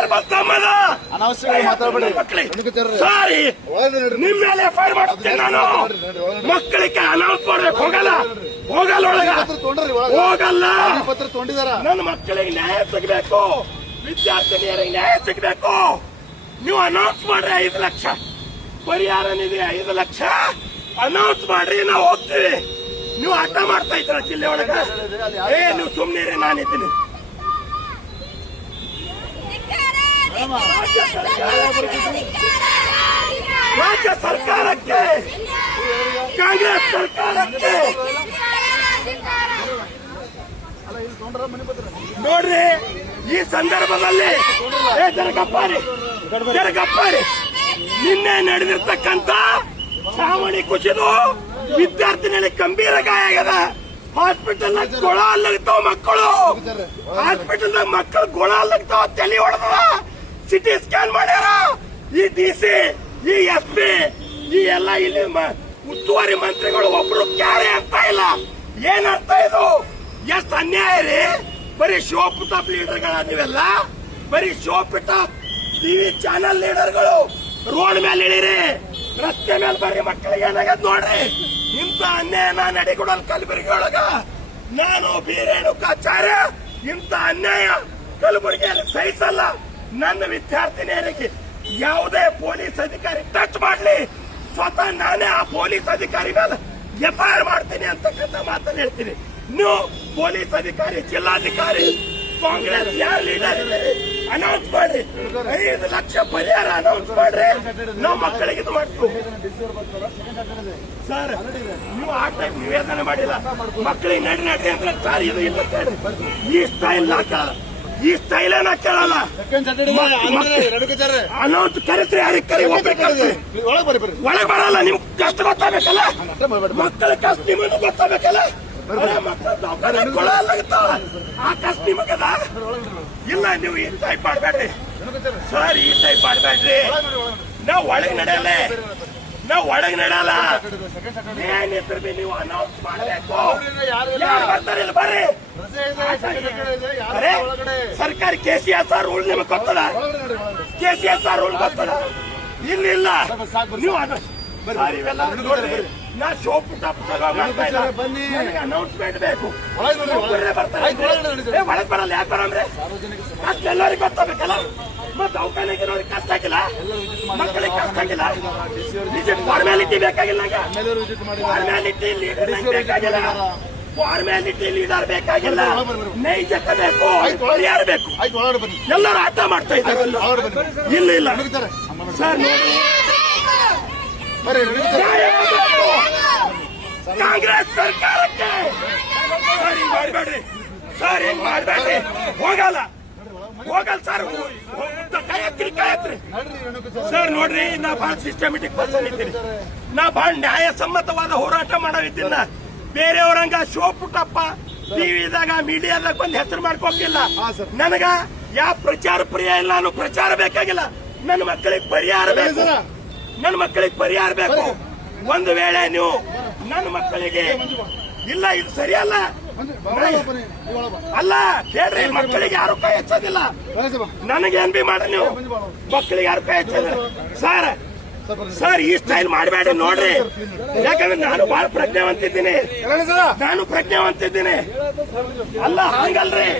FIR ಬಂತಮ್ಮದ ಅನಾವಶ್ಯಕವಾಗಿ ಮಕ್ಕಳಿಗೆ ಸಾರಿ ನಿಮ್ ಮೇಲೆ ಎಫ್ಐಆರ್ ಮಾಡ್ತೇನೆ ನಾನು. ಮಕ್ಕಳಿಗೆ ಅನೌನ್ಸ್ ಮಾಡ್ಬೇಕು. ಹೋಗಲ್ಲ ಒಳಗ ಹೋಗಲ್ಲ. ನನ್ನ ಮಕ್ಕಳಿಗೆ ನ್ಯಾಯ ಸಿಗಬೇಕು, ವಿದ್ಯಾರ್ಥಿನಿಯರಿಗೆ ನ್ಯಾಯ ಸಿಗಬೇಕು. ನೀವು ಅನೌನ್ಸ್ ಮಾಡ್ರಿ 5 ಲಕ್ಷ ಪರಿಹಾರ ನಿಧಿ 5 ಲಕ್ಷ ಅನೌನ್ಸ್ ಮಾಡ್ರಿ, ನಾವು ಹೋಗ್ತೀವಿ. ನೀವು ಆಟ ಮಾಡ್ತಾ ಇದ್ರ ಜಿಲ್ಲೆ ಒಳಗ. ನೀವು ಸುಮ್ನಿರಿ, ನಾನಿದ್ದೀನಿ. ರಾಜ್ಯ ಸರ್ಕಾರಕ್ಕೆ, ಕಾಂಗ್ರೆಸ್ ಸರ್ಕಾರಕ್ಕೆ ನೋಡ್ರಿ, ಈ ಸಂದರ್ಭದಲ್ಲಿ ಜರಗಪ್ಪಾರಿ ನಿನ್ನೆ ನಡೆದಿರ್ತಕ್ಕಂಥ ಚಾವಣಿ ಕುಸಿದು ವಿದ್ಯಾರ್ಥಿನಲ್ಲಿ ಗಂಭೀರ ಗಾಯ ಆಗದ. ಹಾಸ್ಪಿಟಲ್ ಗೊಳ ಅಲ್ಲಾಗ್ತಾವ ಮಕ್ಕಳು, ಹಾಸ್ಪಿಟಲ್ ಮಕ್ಕಳು ಗೊಳ ಅಲ್ಲಾಗ್ತಾವ, ತಲೆ ಹೊಡೆದವ, ಸಿಟಿ ಸ್ಕ್ಯಾನ್ ಮಾಡ್ಯಾರ. ಈ DC, ಈ SP, ಈ ಎಲ್ಲ ಇಲ್ಲಿ ಉಸ್ತುವಾರಿ ಮಂತ್ರಿಗಳು ಒಬ್ರು ಕ್ಯಾರೆ ಅಂತ ಇಲ್ಲ. ಏನ್ ಅರ್ಥ ಇದು? ಎಷ್ಟು ಅನ್ಯಾಯ ರೀ. ಬರೀ ಶೋ ಪುಟಪ್ ಲೀಡರ್ಗಳ ನೀವೆಲ್ಲ, ಬರೀ ಶೋ ಪುಟಪ್ ಟಿವಿ ಚಾನಲ್ ಲೀಡರ್ಗಳು. ರೋಡ್ ಮೇಲೆ ಇಳಿರಿ, ರಸ್ತೆ ಮೇಲೆ ಬರೀ ಮಕ್ಕಳಿಗೆ ಏನಾಗದ್ ನೋಡ್ರಿ. ಇಂಥ ಅನ್ಯಾಯ ನಡೆಕೊಡಲ್ ಕಲಬುರಗಿ ಒಳಗ. ನಾನು ಬೀರೇಣುಕಾಚಾರ್ಯ ಇಂಥ ಅನ್ಯಾಯ ಕಲಬುರಗಿಯಲ್ಲಿ ಸಹಿಸಲ್ಲ. ನನ್ನ ವಿದ್ಯಾರ್ಥಿನಿಯರಿಗೆ ಯಾವುದೇ ಪೊಲೀಸ್ ಅಧಿಕಾರಿ ಟಚ್ ಮಾಡ್ಲಿ, ಸ್ವತಃ ನಾನೇ ಆ ಪೊಲೀಸ್ ಅಧಿಕಾರಿ ಮೇಲೆ ಎಫ್ಐಆರ್ ಮಾಡ್ತೀನಿ ಅಂತಕ್ಕಂಥ ಮಾತನ್ನು ಹೇಳ್ತೀನಿ. ನೀವು ಪೊಲೀಸ್ ಅಧಿಕಾರಿ, ಜಿಲ್ಲಾಧಿಕಾರಿ, ಕಾಂಗ್ರೆಸ್ ಯಾರು ಲೀಡರ್ ಇದ್ದಾರೆ ಅನೌನ್ಸ್ ಮಾಡ್ರಿ. 5 ಲಕ್ಷ ಪರಿಹಾರ ಅನೌನ್ಸ್ ಮಾಡ್ರಿ. ನಾವು ಮಕ್ಕಳಿಗೆ ಇದು ಮಾಡ್ತೀವಿ. ಸರ್, ನೀವು ಆ ಟೈಪ್ ನಿವೇದನೆ ಮಾಡಿಲ್ಲ. ಮಕ್ಕಳಿಗೆ ನಡಿ ಅಂದ್ರೆ ಸರ್ ಇದು ಇಲ್ಲ. ಈ ಸ್ಟೈಲ್ ಈ ಸ್ಟೈಲ್ ಏನ ಕೇಳಲ್ಲ. ಅನೌನ್ಸ್ ಕರೆಸ್ರಿ, ಯಾರಿಗೆ ಕರಿ ಒಳಗೆ ಬರಲ್ಲ. ನಿಮ್ಗೆ ಕಷ್ಟ ಗೊತ್ತಾಗಬೇಕಲ್ಲ, ಮಕ್ಕಳ ಕಷ್ಟ ನಿಮ್ಮನ್ನು ಗೊತ್ತಾಗಬೇಕಲ್ಲ. ಆ ಕಷ್ಟ ನಿಮಗದ ಇಲ್ಲ. ನೀವು ಈ ಟೈಪ್ ಮಾಡ್ಬೇಡ್ರಿ ಸರ್, ಈ ಟೈಪ್ ಮಾಡ್ಬೇಡ್ರಿ. ನಾವು ಒಳಗೆ ನಡೆಯಲ್ಲ, ಏನಿದ್ರು ನೀವು ಅನೌನ್ಸ್ ಮಾಡಬೇಕು. ಯಾರು ಬರ್ತಾರೆ ಇಲ್ಲಿ ಬರ್ರಿ. ಸರ್ಕಾರಿ KCSR ರೂಲ್ ನಿಮಗೆ ಗೊತ್ತದ? KCSR ರೂಲ್ ಗೊತ್ತದ? ಇಲ್ಲ ನೀವು ಇವೆಲ್ಲ ನೋಡ್ರಿ. ನಾ ಶೋ ಪುಟಪ್ ಮಾಡ್ತಾ ಇಲ್ಲ, ಅನೌನ್ಸ್ಮೆಂಟ್ ಬೇಕು. ಒಳಗೆ ಬರಲ್ಲ. ಯಾಕೆ ಬರಂದ್ರೆ ಅಷ್ಟು ಎಲ್ಲರಿಗೂ ಗೊತ್ತಾಗಬೇಕಲ್ಲ. ಮತ್ತೆ ದವಾಖಾನೆಗೆ ಕಷ್ಟ ಆಗಿಲ್ಲ, ಮಕ್ಕಳಿಗೆ ಕಷ್ಟ ಆಗಿಲ್ಲ. ಫಾರ್ಮ್ಯಾಲಿಟಿ ಬೇಕಾಗಿಲ್ಲ. ಫಾರ್ಮ್ಯಾಲಿಟಿ ಲೀಡರ್ ಬೇಕಾಗಿಲ್ಲ, ನೈಜತೆ ಬೇಕು, ಪರಿಹಾರ ಬೇಕು. ಎಲ್ಲರೂ ಆಟ ಮಾಡ್ತಾ ಇದ್ದಾರೆ. ಇಲ್ಲ ಸರ್, ಕಾಂಗ್ರೆಸ್ ಸರ್ಕಾರಕ್ಕೆ ಸರ್ ಹಿಂಗ್ ಮಾಡಬೇಡ್ರಿ. ಸರ್ ಹಿಂಗ್ ಮಾಡಬೇಡ್ರಿ. ಹೋಗಲ್ಲ ಸರ್, ಕೈ ಎತ್ರಿ. ಸರ್ ನೋಡ್ರಿ, ನಾ ಬಹಳ ಸಿಸ್ಟಮೆಟಿಕ್ ಪರ್ಸನ್ ಇದ್ದೀನಿ. ನಾ ಬಹಳ ನ್ಯಾಯಸಮ್ಮತವಾದ ಹೋರಾಟ ಮಾಡೋದಿದ್ದಿಲ್ಲ. ಬೇರೆಯವ್ರಂಗ ಶೋ ಪುಟ್ಟಪ್ಪ ಟಿವಿದಾಗ ಮೀಡಿಯಾದಾಗ ಬಂದು ಹೆಸರು ಮಾಡ್ಕೋಕಿಲ್ಲ. ನನಗ ಯಾವ ಪ್ರಚಾರ ಪ್ರಿಯ ಇಲ್ಲ. ನಾನು ಪ್ರಚಾರ ಬೇಕಾಗಿಲ್ಲ. ನನ್ನ ಮಕ್ಕಳಿಗೆ ಪರಿಹಾರ ಬೇಕು. ಒಂದು ವೇಳೆ ನೀವು ನನ್ನ ಮಕ್ಕಳಿಗೆ ಇಲ್ಲ ಇದು ಸರಿಯಲ್ಲ ಅಲ್ಲ ಕೇಳ್ರಿ, ಮಕ್ಕಳಿಗೆ ಯಾರು ಕೈ ಹಚ್ಚೋದಿಲ್ಲ. ನನಗೇನ್ ಬಿ ಮಾಡ್ರಿ, ನೀವು ಮಕ್ಕಳಿಗೆ ಯಾರು ಕೈ ಹಚ್ಚೋದಿಲ್ಲ. ಸರ್ ಈ ಸ್ಟೈಲ್ ಮಾಡಬೇಡಿ ನೋಡ್ರಿ. ಯಾಕಂದ್ರೆ ನಾನು ಬಹಳ ಪ್ರಜ್ಞಾವಂತಿದ್ದೀನಿ. ಅಲ್ಲ ಹಂಗಲ್ರಿ.